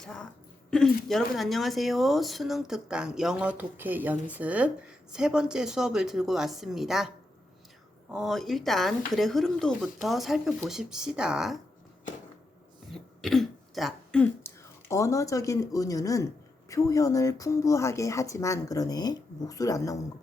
자, 여러분 안녕하세요. 수능 특강 영어 독해 연습 세 번째 수업을 들고 왔습니다. 일단 글의 흐름도부터 살펴보십시다. 자, 언어적인 은유는 표현을 풍부하게 하지만 그러네. 목소리 안 나오는 거.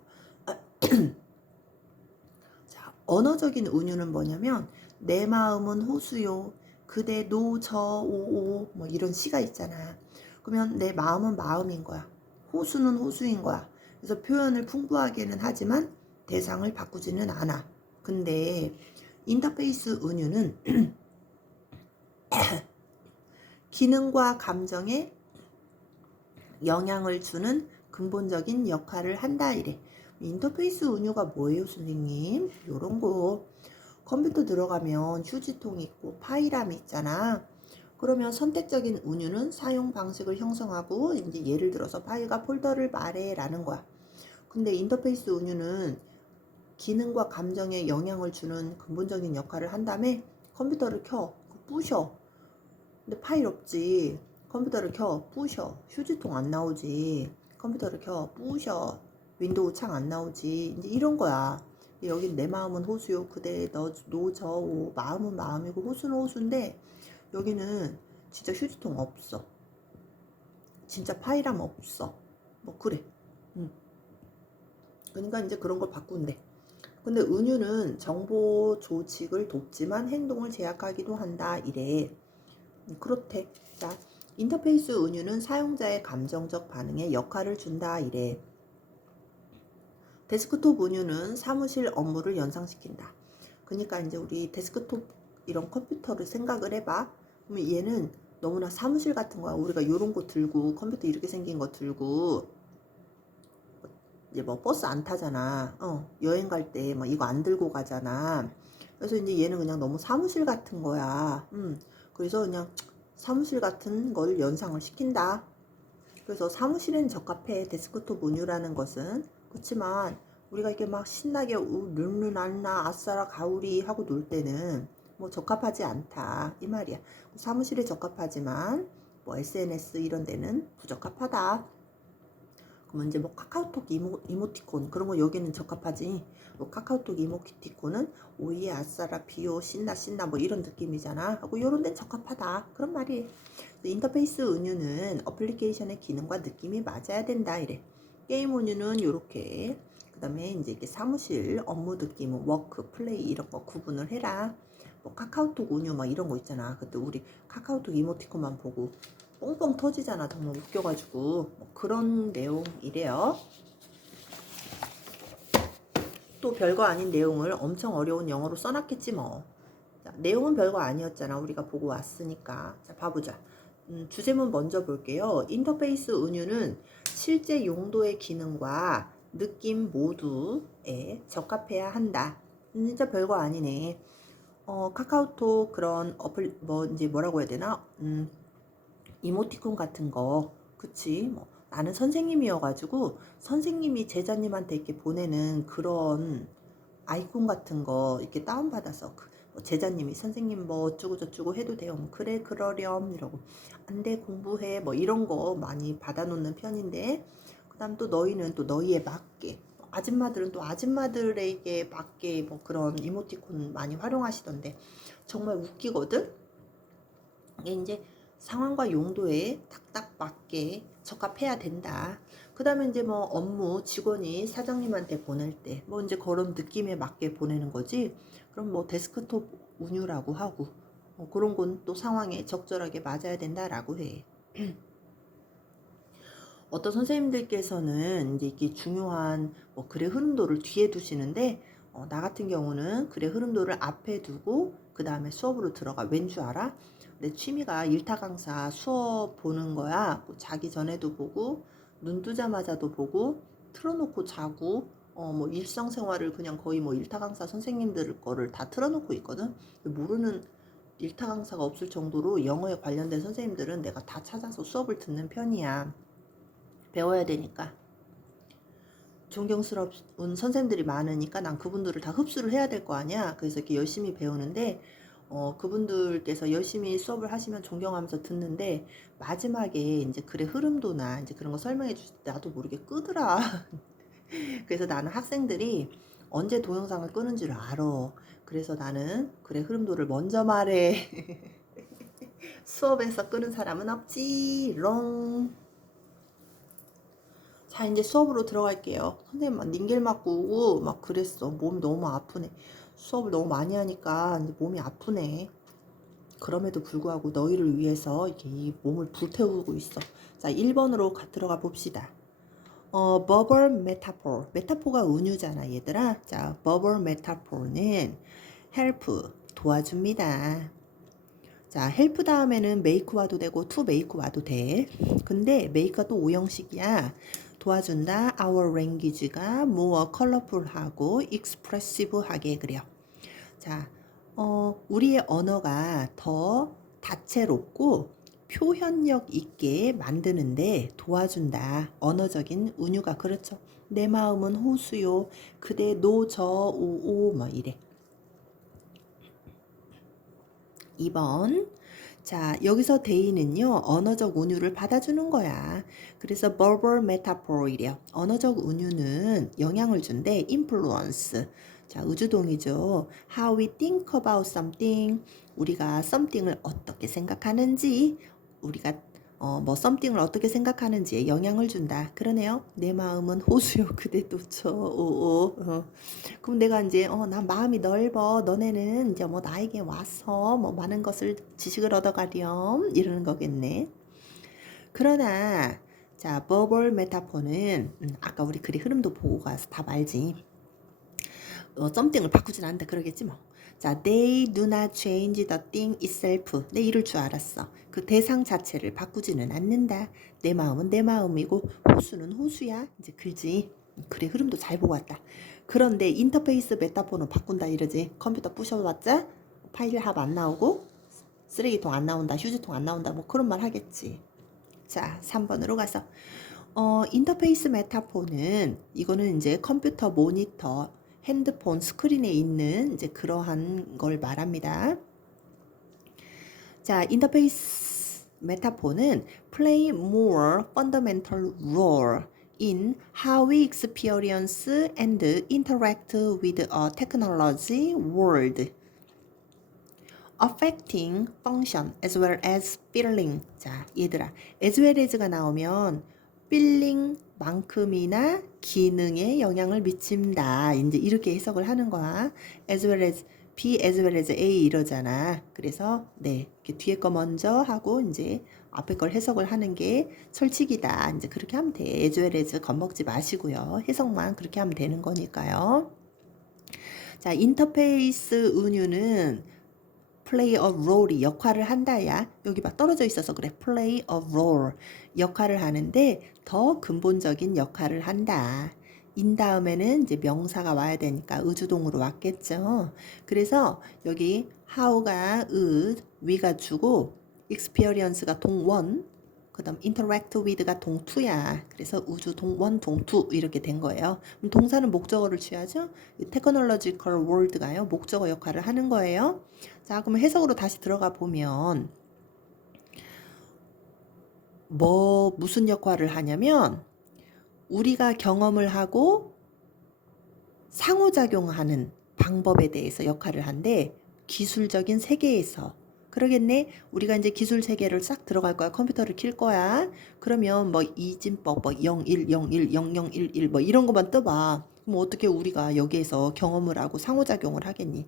자, 언어적인 은유는 뭐냐면 내 마음은 호수요. 그대 노저오오 뭐 이런 시가 있잖아. 그러면 내 마음은 마음인 거야. 호수는 호수인 거야. 그래서 표현을 풍부하게는 하지만 대상을 바꾸지는 않아. 근데 인터페이스 은유는 기능과 감정에 영향을 주는 근본적인 역할을 한다 이래. 인터페이스 은유가 뭐예요, 선생님? 요런 거. 컴퓨터 들어가면 휴지통 있고 파일함이 있잖아. 그러면 선택적인 은유는 사용 방식을 형성하고 이제 예를 들어서 파일과 폴더를 말해 라는 거야. 근데 인터페이스 은유는 기능과 감정에 영향을 주는 근본적인 역할을 한 다음에 컴퓨터를 켜, 부셔. 근데 파일 없지. 컴퓨터를 켜, 부셔. 휴지통 안 나오지. 컴퓨터를 켜, 부셔. 윈도우 창 안 나오지. 이제 이런 거야. 여긴 내 마음은 호수요. 그대 노저오. 마음은 마음이고 호수는 호수인데 여기는 진짜 휴지통 없어. 진짜 파일함 없어. 뭐 그래. 그러니까 이제 그런 걸 바꾼대. 근데 은유는 정보 조직을 돕지만 행동을 제약하기도 한다. 이래. 그렇대. 자, 인터페이스 은유는 사용자의 감정적 반응에 역할을 준다. 이래. 데스크톱 은유는 사무실 업무를 연상시킨다. 그러니까 이제 우리 데스크톱 이런 컴퓨터를 생각을 해봐. 그러면 얘는 너무나 사무실 같은 거야. 우리가 요런 거 들고 컴퓨터 이렇게 생긴 거 들고 이제 뭐 버스 안 타잖아. 여행 갈 때 뭐 이거 안 들고 가잖아. 그래서 이제 얘는 그냥 너무 사무실 같은 거야. 그래서 그냥 사무실 같은 걸 연상을 시킨다. 그래서 사무실엔 적합해. 데스크톱 은유라는 것은. 그렇지만 우리가 이렇게 막 신나게 룰루랄라 아싸라 가우리 하고 놀 때는 뭐 적합하지 않다 이 말이야. 사무실에 적합하지만 뭐 SNS 이런 데는 부적합하다. 그러면 이제 뭐 카카오톡 이모티콘 그런 거 여기는 적합하지. 뭐 카카오톡 이모티콘은 오예 아싸라 비오 신나 뭐 이런 느낌이잖아. 하고 요런 데는 적합하다 그런 말이에요. 인터페이스 은유는 어플리케이션의 기능과 느낌이 맞아야 된다 이래. 게임 은유는 요렇게. 그 다음에 이제 이렇게 사무실 업무 느낌, 워크, 플레이 이런 거 구분을 해라. 뭐 카카오톡 은유 막 이런 거 있잖아. 그때 우리 카카오톡 이모티콘만 보고 뻥뻥 터지잖아. 정말 웃겨가지고 뭐 그런 내용이래요. 또 별거 아닌 내용을 엄청 어려운 영어로 써놨겠지 뭐. 자, 내용은 별거 아니었잖아. 우리가 보고 왔으니까. 자, 봐보자. 주제문 먼저 볼게요. 인터페이스 은유는 실제 용도의 기능과 느낌 모두에 적합해야 한다. 진짜 별거 아니네. 카카오톡 그런 어플 뭐 이제 뭐라고 해야 되나? 이모티콘 같은 거, 그치? 뭐 나는 선생님이어가지고 선생님이 제자님한테 이렇게 보내는 그런 아이콘 같은 거 이렇게 다운받아서 뭐 제자님이 선생님 뭐 어쩌고 저쩌고 해도 돼요. 뭐 그래 그러렴 이러고 안 돼 공부해 뭐 이런 거 많이 받아놓는 편인데 그다음 또 너희는 또 너희에 맞게 아줌마들은 또 아줌마들에게 맞게 뭐 그런 이모티콘 많이 활용하시던데 정말 웃기거든. 이게 이제 상황과 용도에 딱딱 맞게 적합해야 된다. 그 다음에 이제 뭐 업무 직원이 사장님한테 보낼 때 뭐 이제 그런 느낌에 맞게 보내는 거지. 그럼 뭐 데스크톱 운유라고 하고 그런 건 또 상황에 적절하게 맞아야 된다라고 해. 어떤 선생님들께서는 이제 이게 중요한 뭐 글의 흐름도를 뒤에 두시는데 나 같은 경우는 글의 흐름도를 앞에 두고 그 다음에 수업으로 들어가. 왠 줄 알아? 내 취미가 일타 강사 수업 보는 거야. 뭐 자기 전에도 보고 눈 뜨자마자도 보고 틀어놓고 자고 뭐 일상생활을 그냥 거의 뭐 일타 강사 선생님들 거를 다 틀어놓고 있거든. 모르는 일타 강사가 없을 정도로 영어에 관련된 선생님들은 내가 다 찾아서 수업을 듣는 편이야. 배워야 되니까. 존경스러운 선생님들이 많으니까 난 그분들을 다 흡수를 해야 될 거 아니야. 그래서 이렇게 열심히 배우는데 그분들께서 열심히 수업을 하시면 존경하면서 듣는데 마지막에 이제 글의 흐름도나 이제 그런 거 설명해 주실 때 나도 모르게 끄더라. 그래서 나는 학생들이 언제 동영상을 끄는 줄 알아. 그래서 나는 글의 흐름도를 먼저 말해. 수업에서 끄는 사람은 없지롱. 자, 이제 수업으로 들어갈게요. 선생님 막 닌겔 맞고 오고 막 그랬어. 몸이 너무 아프네. 수업을 너무 많이 하니까 이제 몸이 아프네. 그럼에도 불구하고 너희를 위해서 이렇게 이 몸을 불태우고 있어. 자, 1번으로 들어가 봅시다. 버벌 메타포. 메타포가 은유잖아, 얘들아. 자, 버벌 메타포는 help, 도와줍니다. 자, help 다음에는 make 와도 되고 to make 와도 돼. 근데 make가 또 오형식이야. 도와준다. Our language가 more colorful하고 expressive하게 그래요. 자, 우리의 언어가 더 다채롭고 표현력 있게 만드는데 도와준다. 언어적인 은유가 그렇죠. 내 마음은 호수요. 그대 노저오오 뭐 이래. 2번. 자, 여기서 대의는요, 언어적 은유를 받아주는 거야. 그래서 verbal metaphor이래요. 언어적 은유는 영향을 준대. influence. 자, 의주동이죠. How we think about something. 우리가 something을 어떻게 생각하는지, 우리가 뭐 something을 어떻게 생각하는지에 영향을 준다. 그러네요. 내 마음은 호수요. 그대 놓쳐. 오오. 그럼 내가 이제 난 마음이 넓어. 너네는 이제 뭐 나에게 와서 뭐 많은 것을 지식을 얻어가렴 이러는 거겠네. 그러나 자, 버벌 메타포는 아까 우리 글의 흐름도 보고 가서 다 알지. something을 바꾸진 않는다 그러겠지 뭐. 자, they do not change the thing itself. 내 이럴 줄 알았어. 그 대상 자체를 바꾸지는 않는다. 내 마음은 내 마음이고 호수는 호수야. 이제 글지. 그래, 흐름도 잘 보고 왔다. 그런데 인터페이스 메타포는 바꾼다 이러지. 컴퓨터 부셔봤자 파일 합 안 나오고 쓰레기통 안 나온다, 휴지통 안 나온다, 뭐 그런 말 하겠지. 자, 3번으로 가서 인터페이스 메타포는 이거는 이제 컴퓨터 모니터 핸드폰 스크린에 있는 이제 그러한 걸 말합니다. 자, 인터페이스 메타포는 play more fundamental role in how we experience and interact with a technology world, affecting function as well as feeling. 자, 얘들아, as well as가 나오면 feeling 만큼이나 기능에 영향을 미친다. 이제 이렇게 해석을 하는 거야. as well as B as well as A 이러잖아. 그래서 네, 이렇게 뒤에 거 먼저 하고 이제 앞에 걸 해석을 하는 게 설치기다. 이제 그렇게 하면 돼. as well as 겁먹지 마시고요. 해석만 그렇게 하면 되는 거니까요. 자, 인터페이스 은유는 play a role이 역할을 한다야. 여기 막 떨어져 있어서 그래. play a role. 역할을 하는데 더 근본적인 역할을 한다. 인 다음에는 이제 명사가 와야 되니까 의주동으로 왔겠죠. 그래서 여기 how가 we가 주고 experience가 동원, 그 다음 interact with가 동투야. 그래서 우주 동원 동투 이렇게 된 거예요. 그럼 동사는 목적어를 취하죠. technological world가요. 목적어 역할을 하는 거예요. 자, 그러면 해석으로 다시 들어가 보면 무슨 역할을 하냐면 우리가 경험을 하고 상호작용하는 방법에 대해서 역할을 한데 기술적인 세계에서 그러겠네. 우리가 이제 기술 세계를 싹 들어갈 거야. 컴퓨터를 킬 거야. 그러면 뭐 이진법 뭐 01, 01, 0011 뭐 이런 것만 떠봐. 그럼 어떻게 우리가 여기에서 경험을 하고 상호작용을 하겠니?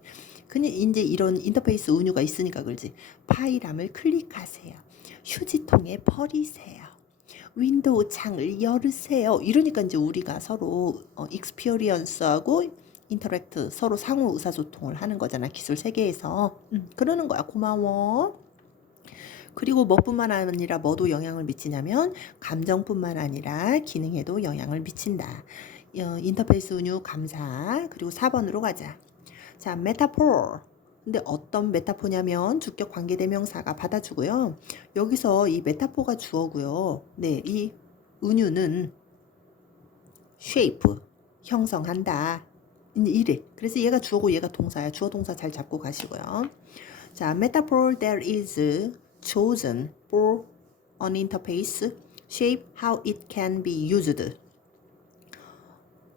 그냥 이제 이런 인터페이스 은유가 있으니까 그러지. 파일함을 클릭하세요. 휴지통에 버리세요. 윈도우 창을 열으세요. 이러니까 이제 우리가 서로 익스피리언스하고 인터랙트 서로 상호 의사소통을 하는 거잖아. 기술 세계에서. 그러는 거야. 고마워. 그리고 뭐뿐만 아니라 뭐도 영향을 미치냐면 감정뿐만 아니라 기능에도 영향을 미친다. 인터페이스 은유 감사. 그리고 4번으로 가자. 자, 메타포. 근데 어떤 메타포냐면 주격 관계대명사가 받아주고요. 여기서 이 메타포가 주어고요. 네, 이 은유는 shape, 형성한다. 이래. 그래서 얘가 주어고 얘가 동사야. 주어 동사 잘 잡고 가시고요. 자, metaphor that is chosen for an interface shape how it can be used.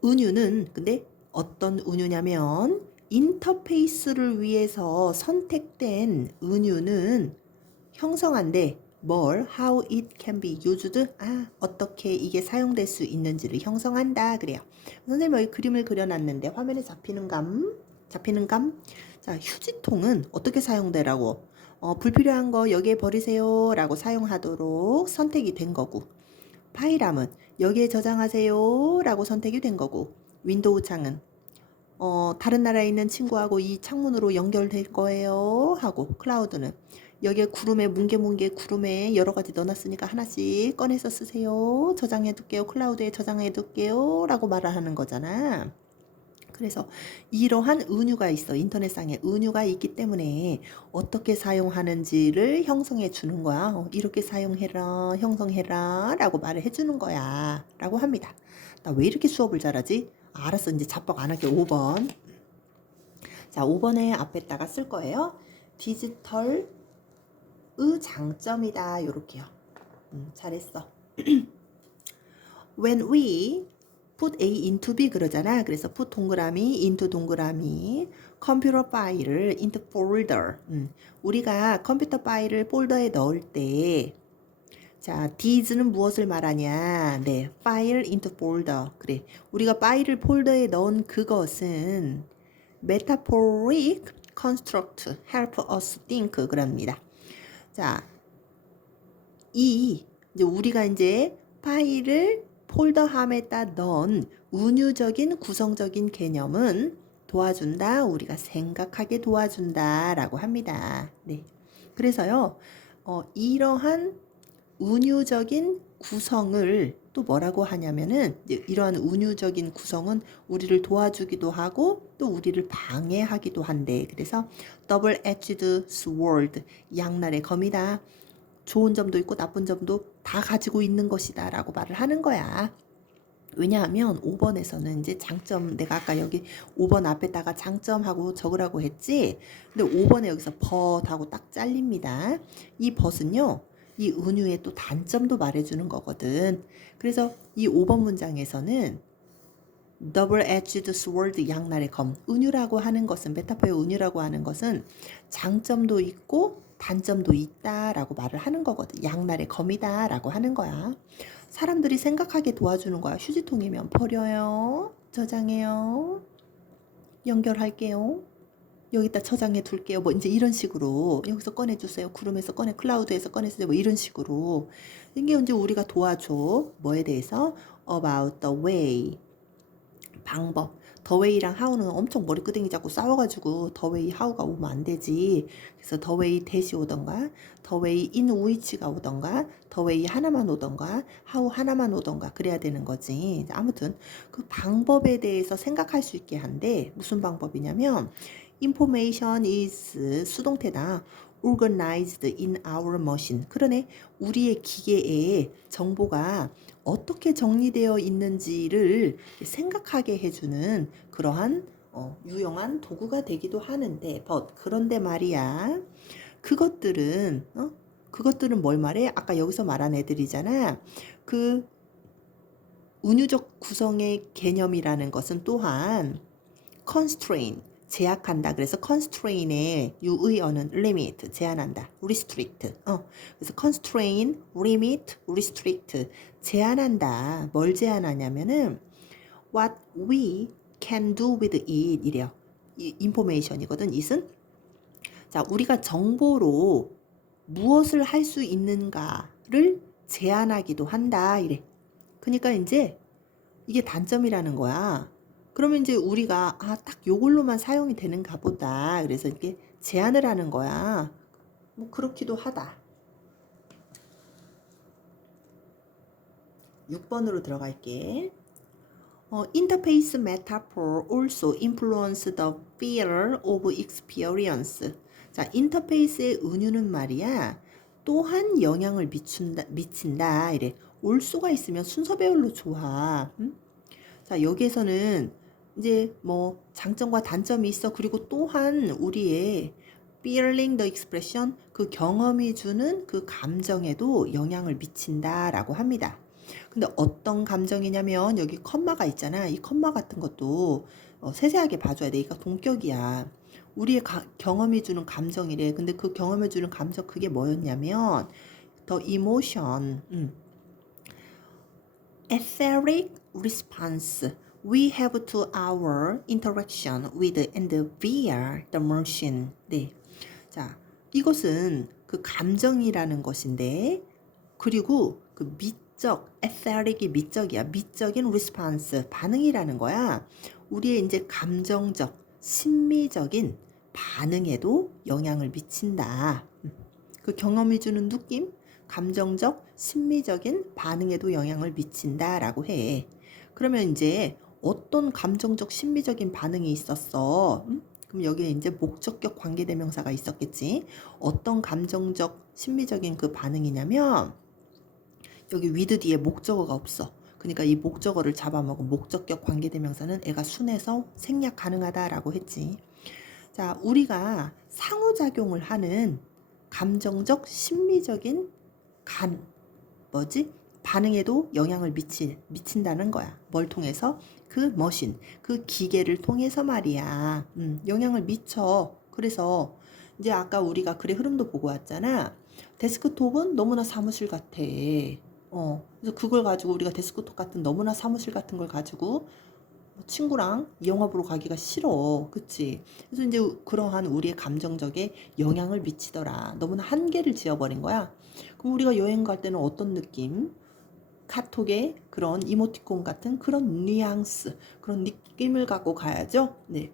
은유는 근데 어떤 은유냐면 인터페이스를 위해서 선택된 은유는 형성한데 뭘 how it can be used 어떻게 이게 사용될 수 있는지를 형성한다 그래요. 선생님 여기 그림을 그려놨는데 화면에 잡히는 감 자, 휴지통은 어떻게 사용되라고 불필요한 거 여기에 버리세요 라고 사용하도록 선택이 된 거고, 파일함은 여기에 저장하세요 라고 선택이 된 거고, 윈도우 창은 다른 나라에 있는 친구하고 이 창문으로 연결될 거예요 하고, 클라우드는 여기에 구름에 뭉게뭉게 구름에 여러 가지 넣어놨으니까 하나씩 꺼내서 쓰세요. 저장해 둘게요. 클라우드에 저장해 둘게요 라고 말을 하는 거잖아. 그래서 이러한 은유가 있어. 인터넷상에 은유가 있기 때문에 어떻게 사용하는지를 형성해 주는 거야. 이렇게 사용해라, 형성해라 라고 말을 해주는 거야 라고 합니다. 나 왜 이렇게 수업을 잘하지? 알았어, 이제 자뻑 안 할게. 5번. 자, 5번에 앞에다가 쓸 거예요. 디지털의 장점이다. 요렇게요. 잘했어. When we put A into B 그러잖아. 그래서 put 동그라미 into 동그라미 컴퓨터 파일을 into folder. 우리가 컴퓨터 파일을 폴더에 넣을 때, 자, this는 무엇을 말하냐? 네, 파일 into folder. 그래, 우리가 파일을 폴더에 넣은 그것은 metaphoric construct help us think 그럽니다. 자, 이제 우리가 이제 파일을 폴더함에다 넣은 운유적인 구성적인 개념은 도와준다. 우리가 생각하게 도와준다 라고 합니다. 네. 그래서요, 이러한 운유적인 구성을 또 뭐라고 하냐면은, 이러한 운유적인 구성은 우리를 도와주기도 하고 또 우리를 방해하기도 한대. 그래서 double-edged sword, 양날의 검이다. 좋은 점도 있고 나쁜 점도 다 가지고 있는 것이다 라고 말을 하는 거야. 왜냐하면 5번에서는 이제 장점, 내가 아까 여기 5번 앞에다가 장점하고 적으라고 했지. 근데 5번에 여기서 but 하고 딱 잘립니다. 이 but은요, 이 은유의 또 단점도 말해주는 거거든. 그래서 이 5번 문장에서는 double-edged sword, 양날의 검, 은유라고 하는 것은, 메타포의 은유라고 하는 것은 장점도 있고 단점도 있다라고 말을 하는 거거든. 양날의 검이다 라고 하는 거야. 사람들이 생각하게 도와주는 거야. 휴지통이면 버려요, 저장해요, 연결할게요, 여기다 저장해 둘게요, 뭐 이제 이런 식으로, 여기서 꺼내주세요, 구름에서 꺼내, 클라우드에서 꺼내주세요, 뭐 이런 식으로. 이게 이제 우리가 도와줘. 뭐에 대해서? about the way, 방법. 더웨이랑 하우는 엄청 머리끄댕이 잡고 싸워가지고 더웨이 하우가 오면 안 되지. 그래서 더웨이 대시 오던가, 더웨이 인 우이치가 오던가, 더웨이 하나만 오던가, 하우 하나만 오던가 그래야 되는 거지. 아무튼 그 방법에 대해서 생각할 수 있게 한데, 무슨 방법이냐면 information is 수동태다. organized in our machine. 그러네. 우리의 기계에 정보가 어떻게 정리되어 있는지를 생각하게 해주는 그러한 유용한 도구가 되기도 하는데, 그런데 말이야, 그것들은 그것들은 뭘 말해? 아까 여기서 말한 애들이잖아. 그 운유적 구성의 개념이라는 것은 또한 constraint, 제약한다. 그래서 constraint의 유의어는 limit, 제한한다. restrict. 그래서 constraint, limit, restrict, 제한한다. 뭘 제한하냐면은 what we can do with it 이래요. 이 information이거든. it은. 자, 우리가 정보로 무엇을 할 수 있는가를 제한하기도 한다. 이래. 그러니까 이제 이게 단점이라는 거야. 그러면 이제 우리가 딱 요걸로만 사용이 되는가 보다. 그래서 이렇게 제한을 하는 거야. 뭐 그렇기도 하다. 6번으로 들어갈게. Interface metaphor also influence the fear of experience. 자, 인터페이스의 은유는 말이야, 또한 영향을 미친다. 이래. 올 수가 있으면 순서 배열로 좋아. 자, 여기에서는 이제 뭐 장점과 단점이 있어. 그리고 또한 우리의 feeling the expression, 그 경험이 주는 그 감정에도 영향을 미친다라고 합니다. 근데 어떤 감정이냐면 여기 컴마가 있잖아. 이 컴마 같은 것도 세세하게 봐줘야 돼. 이거 동격이야. 우리의 경험이 주는 감정이래. 근데 그 경험이 주는 감정 그게 뭐였냐면 the emotion, etheric response we have to our interaction with and via the machine. 네. 자, 이것은 그 감정이라는 것인데, 그리고 그 미적, etheric이 미적이야. 미적인 response, 반응이라는 거야. 우리의 이제 감정적, 심미적인 반응에도 영향을 미친다. 그 경험이 주는 느낌, 감정적, 심미적인 반응에도 영향을 미친다라고 해. 그러면 이제 어떤 감정적, 심미적인 반응이 있었어? 그럼 여기에 이제 목적격 관계대명사가 있었겠지. 어떤 감정적, 심미적인 그 반응이냐면 여기 with 뒤에 목적어가 없어. 그러니까 이 목적어를 잡아먹은 목적격 관계대명사는 애가 순해서 생략 가능하다라고 했지. 자, 우리가 상호작용을 하는 감정적, 심미적인 반응에도 영향을 미친다는 거야. 뭘 통해서? 그 머신, 그 기계를 통해서 말이야. 영향을 미쳐. 그래서 이제 아까 우리가 글의 흐름도 보고 왔잖아. 데스크톱은 너무나 사무실 같아. 그래서 그걸 가지고 우리가 데스크톱 같은 너무나 사무실 같은 걸 가지고 친구랑 영화 보러 가기가 싫어. 그치? 그래서 이제 그러한 우리의 감정적에 영향을 미치더라. 너무나 한계를 지어버린 거야. 그럼 우리가 여행 갈 때는 어떤 느낌? 카톡에 그런 이모티콘 같은 그런 뉘앙스, 그런 느낌을 갖고 가야죠. 네.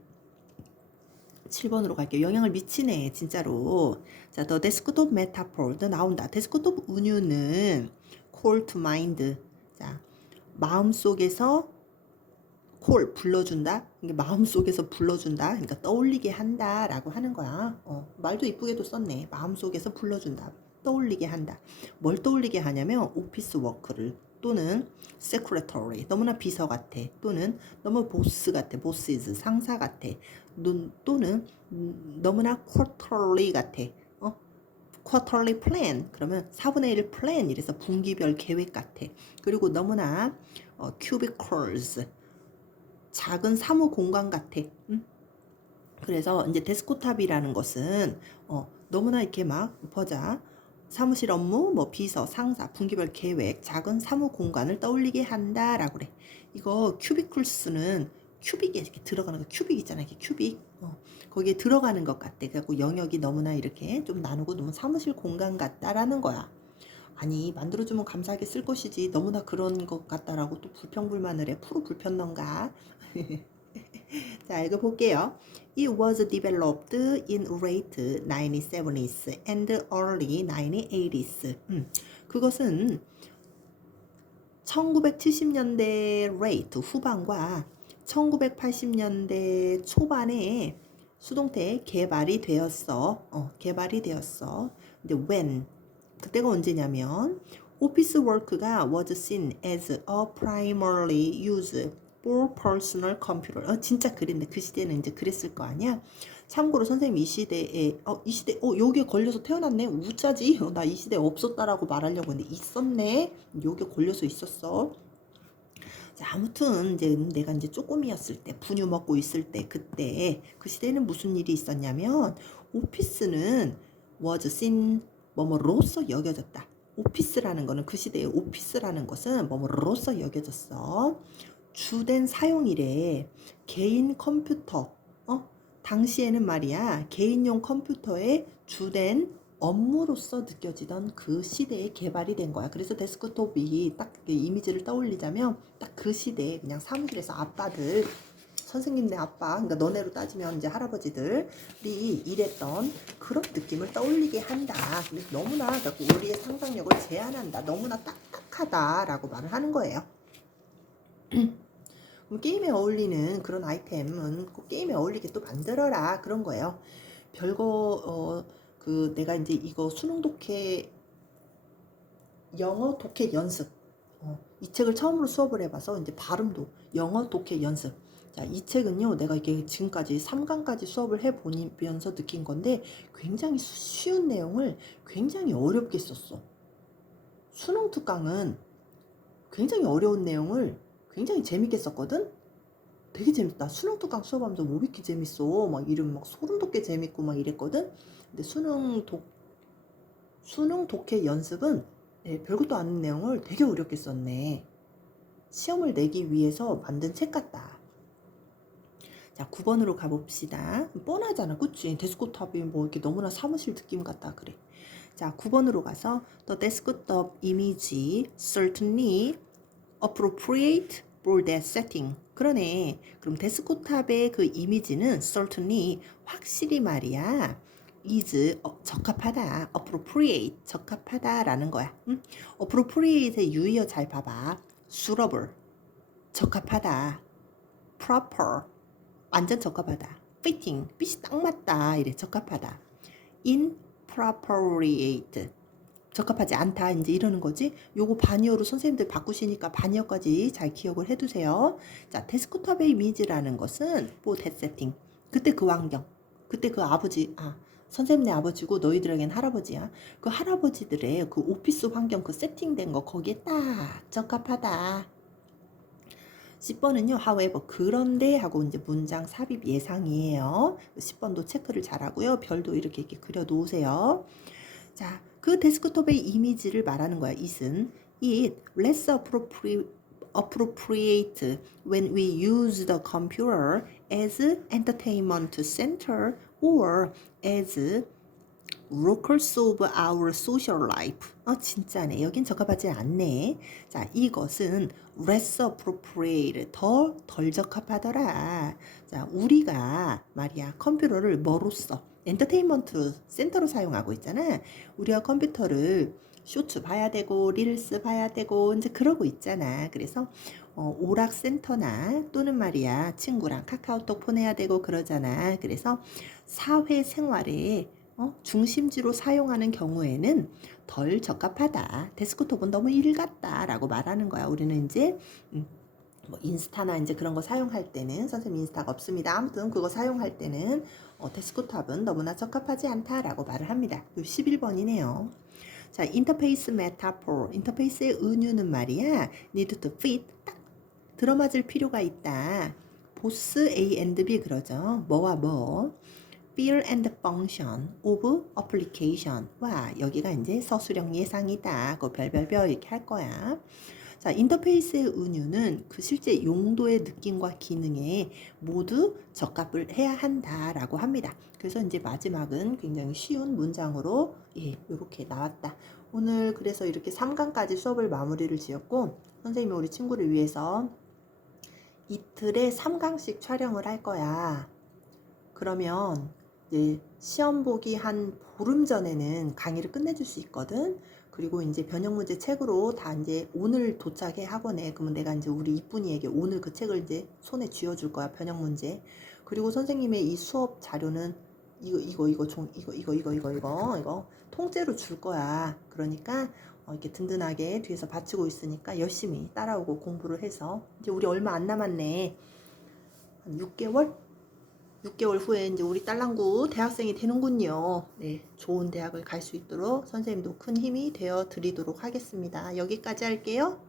7번으로 갈게요. 영향을 미치네, 진짜로. 자, the desktop metaphor 나온다. 데스크톱 운유는 call to mind. 자, 마음속에서 콜 불러준다. 이게 마음속에서 불러준다. 그러니까 떠올리게 한다라고 하는 거야. 말도 이쁘게도 썼네. 마음속에서 불러준다. 떠올리게 한다. 뭘 떠올리게 하냐면 오피스 워크를 또는 세크레터리 너무나 비서 같아. 또는 너무 보스 같아. 보시즈 상사 같아. 또는 너무나 쿼터리 같아. 쿼터리 플랜 그러면 4분의 1 플랜 이래서 분기별 계획 같아. 그리고 너무나 큐비컬스 작은 사무 공간 같아. 그래서 이제 데스크탑이라는 것은 너무나 이렇게 막 보자. 사무실 업무, 뭐 비서, 상사, 분기별 계획, 작은 사무 공간을 떠올리게 한다라고 그래. 이거 큐비클스는 큐빅에 이렇게 들어가는 거 큐빅 있잖아. 이렇게 큐빅. 거기에 들어가는 것 같아. 그래갖고 영역이 너무나 이렇게 좀 나누고 너무 사무실 공간 같다라는 거야. 아니 만들어주면 감사하게 쓸 것이지 너무나 그런 것 같다라고 또 불평불만을 해. 프로 불편넌가? 자, 읽어볼게요. It was developed in late 1970s and early 1980s. 그것은 1970년대 late 후반과 1980년대 초반에 수동태 개발이 되었어. 개발이 되었어. 근데 when 그때가 언제냐면 오피스 워크가 was seen as a primarily used for personal computer. 진짜 그랬네. 그 시대는 이제 그랬을 거 아니야. 참고로 선생님 이 시대에 여기에 걸려서 태어났네. 우짜지? 나 이 시대에 없었다라고 말하려고 했는데 있었네. 여기에 걸려서 있었어. 자, 아무튼 이제 내가 이제 쪼꼬미였을 때 분유 먹고 있을 때 그때 그 시대에는 무슨 일이 있었냐면 오피스는 was seen 뭐뭐로서 여겨졌다. 오피스라는 거는 그 시대의 오피스라는 것은 뭐뭐로서 여겨졌어. 주된 사용일에 개인 컴퓨터 당시에는 말이야 개인용 컴퓨터의 주된 업무로서 느껴지던 그 시대에 개발이 된 거야. 그래서 데스크톱이 딱 이미지를 떠올리자면 딱 그 시대에 그냥 사무실에서 아빠들 선생님네 아빠 그러니까 너네로 따지면 이제 할아버지들이 일했던 그런 느낌을 떠올리게 한다. 근데 너무나 우리의 상상력을 제한한다. 너무나 딱딱하다라고 말을 하는 거예요. 그럼 게임에 어울리는 그런 아이템은 꼭 게임에 어울리게 또 만들어라 그런 거예요. 별거 내가 이제 이거 수능 독해 영어 독해 연습 이 책을 처음으로 수업을 해봐서 이제 발음도 영어 독해 연습. 자, 이 책은요, 내가 이게 지금까지 3강까지 수업을 해보면서 느낀 건데 굉장히 쉬운 내용을 굉장히 어렵게 썼어. 수능 특강은 굉장히 어려운 내용을 굉장히 재밌게 썼거든? 되게 재밌다. 수능 특강 수업하면서 뭐 이렇게 재밌어. 막 이름 막 소름 돋게 재밌고 막 이랬거든? 근데 수능 독해 연습은 별것도 아닌 내용을 되게 어렵게 썼네. 시험을 내기 위해서 만든 책 같다. 자, 9번으로 가봅시다. 뻔하잖아, 그치? 데스크톱이 뭐 이렇게 너무나 사무실 느낌 같다 그래. 자, 9번으로 가서 The desktop image certainly appropriate for that setting. 그러네. 그럼 데스크톱의 그 이미지는 certainly 확실히 말이야. is 적합하다. appropriate 적합하다라는 거야. 응? appropriate의 유의어 잘 봐봐. suitable 적합하다. proper 완전 적합하다. fitting 핏이 딱 맞다. 이래 적합하다. inappropriate 적합하지 않다. 이제 이러는 거지. 요거 반이어로 선생님들 바꾸시니까 반이어까지 잘 기억을 해두세요. 자, 데스크톱의 이미지라는 것은 뭐 데세팅. 그때 그 환경. 그때 그 아버지. 선생님네 아버지고 너희들에겐 할아버지야. 그 할아버지들의 그 오피스 환경 그 세팅된 거 거기에 딱 적합하다. 10번은요, however, 그런데 하고 이제 문장 삽입 예상이에요. 10번도 체크를 잘하고요. 별도 이렇게 그려 놓으세요. 자, 그 데스크톱의 이미지를 말하는 거야. it은 it less appropriate when we use the computer as entertainment center or as locus of our social life. 진짜네. 여긴 적합하지 않네. 자, 이것은 less appropriate, 덜 적합하더라. 자, 우리가 말이야, 컴퓨터를 뭐로써? 엔터테인먼트 센터로 사용하고 있잖아. 우리가 컴퓨터를 쇼츠 봐야 되고 릴스 봐야 되고 이제 그러고 있잖아. 그래서 오락센터나 또는 말이야 친구랑 카카오톡 보내야 되고 그러잖아. 그래서 사회생활에 중심지로 사용하는 경우에는 덜 적합하다. 데스크톱은 너무 일 같다 라고 말하는 거야. 우리는 이제 뭐 인스타나 이제 그런 거 사용할 때는 선생님 인스타가 없습니다. 아무튼 그거 사용할 때는 데스크톱은 너무나 적합하지 않다라고 말을 합니다. 11번이네요. 자, 인터페이스 메타포. 인터페이스의 은유는 말이야. need to fit. 딱 들어맞을 필요가 있다. 보스 A and B 그러죠. 뭐와 뭐. Feel and function of application. 와, 여기가 이제 서술형 예상이다. 그 별별별 이렇게 할 거야. 자, 인터페이스의 은유는 그 실제 용도의 느낌과 기능에 모두 적합을 해야 한다라고 합니다. 그래서 이제 마지막은 굉장히 쉬운 문장으로 이렇게 나왔다. 오늘 그래서 이렇게 3강까지 수업을 마무리를 지었고 선생님이 우리 친구를 위해서 이틀에 3강씩 촬영을 할 거야. 그러면 이제 시험 보기 한 보름 전에는 강의를 끝내줄 수 있거든. 그리고 이제 변형 문제 책으로 다 이제 오늘 도착해 학원에. 그러면 내가 이제 우리 이쁜이에게 오늘 그 책을 이제 손에 쥐어줄 거야. 변형 문제. 그리고 선생님의 이 수업 자료는 이거 통째로 줄 거야. 그러니까 이렇게 든든하게 뒤에서 받치고 있으니까 열심히 따라오고 공부를 해서 이제 우리 얼마 안 남았네. 한 6개월 후에 이제 우리 딸랑구 대학생이 되는군요. 네, 좋은 대학을 갈 수 있도록 선생님도 큰 힘이 되어 드리도록 하겠습니다. 여기까지 할게요.